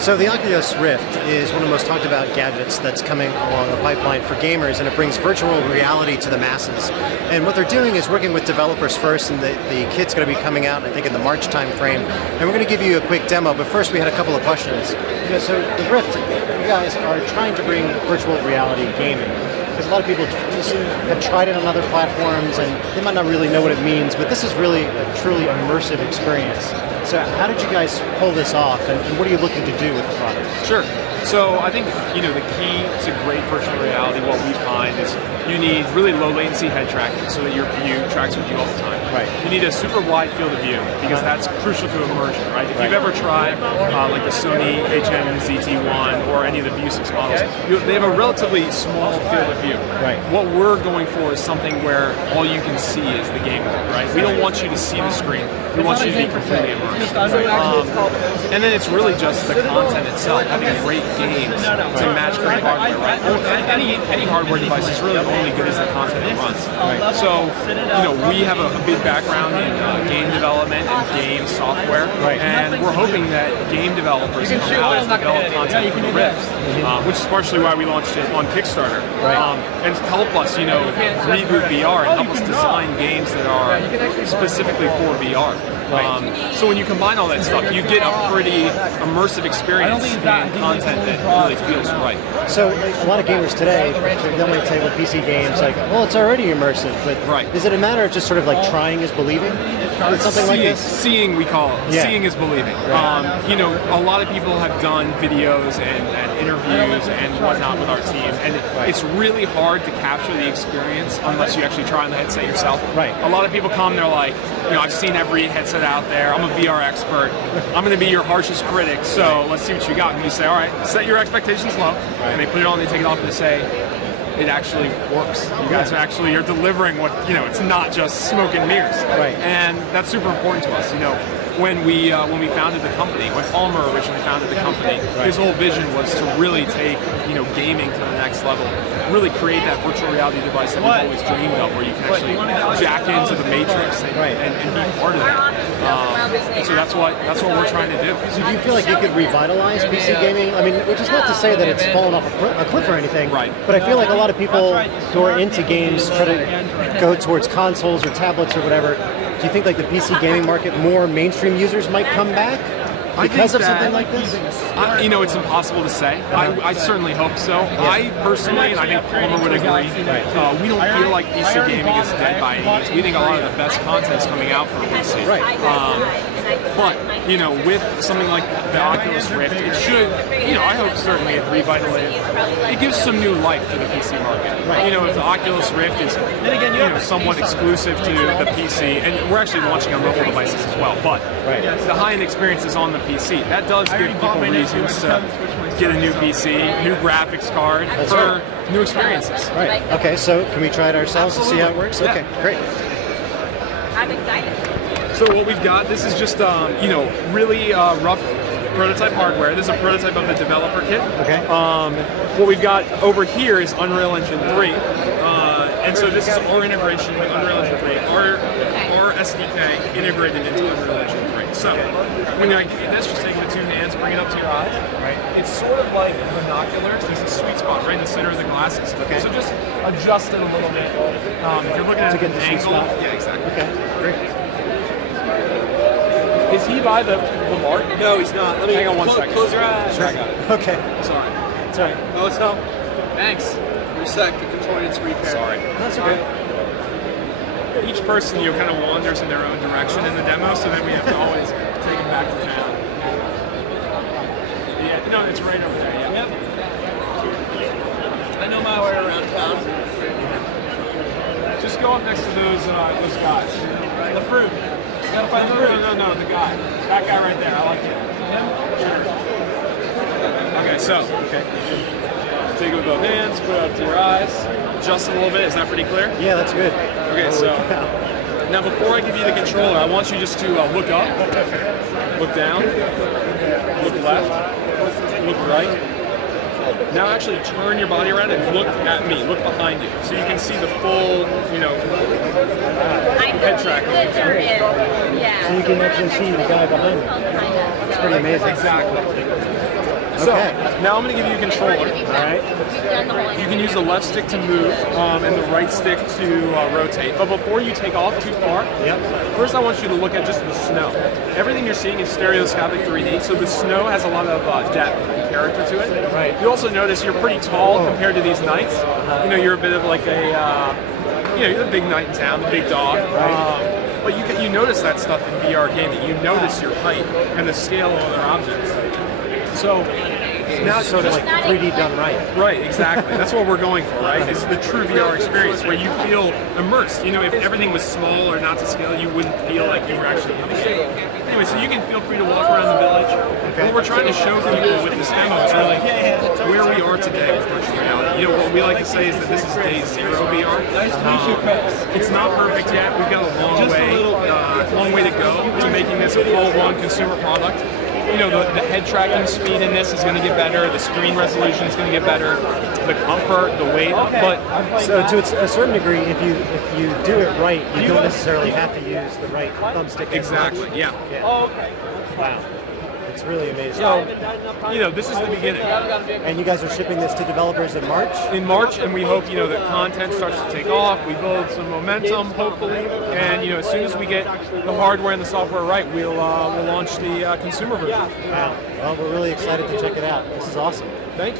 So the Oculus Rift is one of the most talked about gadgets that's coming along the pipeline for gamers, and it brings virtual reality to the masses. And what they're doing is working with developers first, and the kit's going to be coming out, I think, in the March time frame. And we're going to give you a quick demo, but first we had a couple of questions. So the Rift, you guys are trying to bring virtual reality gaming. Because a lot of people just have tried it on other platforms, and they might not really know what it means, but this is really a truly immersive experience. So how did you guys pull this off, and what are you looking to do with the product? Sure. So I think, the key to great virtual reality, what we find is you need really low latency head tracking so that your view tracks with you all the time. Right. You need a super wide field of view because that's crucial to immersion, right? If you've ever tried like the Sony HM-ZT1 or any of the View 6 models, they have a relatively small field of view. Right. What we're going for is something where all you can see is the game world, right? We don't want you to see the screen. We want you to be completely immersed. And then it's really just the content itself, having great games to match great hardware, right? Any hardware device is really only good as the content it runs. Right. So, we have a big background in game development and game software, and we're hoping that game developers come out and develop content for the Rift, which is partially why we launched it on Kickstarter, and help us, reboot VR and help us design games that are specifically for VR. So when you combine all that stuff, you get a pretty immersive experience in content that really feels right. So a lot of gamers today, they might say with PC games, like, well, it's already immersive, but is it a matter of just sort of like trying is believing? Something like this? Seeing, we call it. Yeah. Seeing is believing. A lot of people have done videos and interviews and whatnot with our team, and it's really hard to capture the experience unless you actually try on the headset yourself. Right. A lot of people come, they're like, I've seen every headset out there, I'm a VR expert, I'm going to be your harshest critic, so let's see what you got. And you say, all right, set your expectations low, and they put it on, they take it off, and they say, it actually works. You guys you're delivering what, it's not just smoke and mirrors. Right. And that's super important to us. When we founded the company, when Palmer originally founded the company, his whole vision was to really take, gaming to the next level, really create that virtual reality device that we've always dreamed of, where you can actually jack into the matrix and be part of that. And so that's what we're trying to do. So do you feel like you could revitalize PC gaming? I mean, which is not to say that it's fallen off a cliff or anything, but I feel like a lot of people who are into games try to go towards consoles or tablets or whatever. Do you think like the PC gaming market, more mainstream users might come back because of something like this? It's impossible to say. I certainly hope so. I personally, and I think Palmer would agree, we don't feel like PC gaming is dead by any means. We think a lot of the best content is coming out for PC. But, with something like the Oculus Rift, it should, I hope certainly it revitalizes. It gives some new life to the PC market. If the Oculus Rift is, somewhat exclusive to the PC, and we're actually launching on mobile devices as well, but the high-end experience is on the PC. That does give people reasons to get a new PC, new graphics card for new experiences. Right. Okay, so can we try it ourselves to see how it works? Yeah. Okay, great. I'm excited. So what we've got, this is just, really rough prototype hardware. This is a prototype of the developer kit. Okay. What we've got over here is Unreal Engine 3. And so this is our integration with Unreal Engine 3, our SDK integrated into Unreal Engine 3. So when I give you this, just take it with two hands, bring it up to your eyes. It's sort of like binoculars. There's a sweet spot right in the center of the glasses. Okay. So just adjust it a little bit. If you're looking at an angle. Yeah, exactly. Okay, great. Is he by the mark? No, he's not. Let me hang on one second. Close your eyes. Sure. I got it. Okay. Sorry. It's all right. Oh, it's no. Thanks. Reset the control needs repair. Sorry. That's okay. Each person, kind of wanders in their own direction in the demo, so then we have to always take them back to town. Yeah, no, it's right over there. Yeah. Yep. I know my way around town. Just go up next to those guys. The fruit. You gotta find the fruit. No, the guy. That guy right there. I like it. Sure. Okay, so take it with both hands, put it up to your eyes, adjust it a little bit. Is that pretty clear? Yeah, that's good. Okay, so now before I give you the controller, I want you just to look up, look down, look left, look right. Now actually turn your body around and look at me, look behind you, so you can see the full, head tracking. Yeah. So you can actually see the guy behind you. It's pretty amazing. Exactly. So Okay. now I'm going to give you a controller. All right. You can use the left stick to move and the right stick to rotate. But before you take off too far, first I want you to look at just the snow. Everything you're seeing is stereoscopic 3D, so the snow has a lot of depth and character to it. Right. You also notice you're pretty tall compared to these knights. You know, you're a bit of like a, you know, you're the big knight in town, the big dog. But you notice that stuff in VR gaming. You notice your height and the scale of other objects. So now It's sort of like 3D done right. Right, exactly. That's what we're going for, right? It's the true VR experience where you feel immersed. You know, if everything was small or not to scale, you wouldn't feel like you were actually in the game. Anyway, so you can feel free to walk around the village. What we're trying to show people with this demo is really where we are today with virtual reality. You know, what we like to say is that this is day zero VR. It's not perfect yet. We've got a long way to go to making this a full-blown consumer product. You know, the head tracking speed in this is going to get better, the screen resolution is going to get better, the comfort, the weight, but... So to a certain degree, if you do it right, you don't necessarily have to use the right thumbstick. Exactly, yeah. Wow. It's really amazing. So, you know, this is the beginning. And you guys are shipping this to developers in March? In March, and we hope, you know, that content starts to take off, we build some momentum, hopefully, and, you know, as soon as we get the hardware and the software right, we'll launch the consumer version. Wow. Well, we're really excited to check it out. This is awesome. Thank you.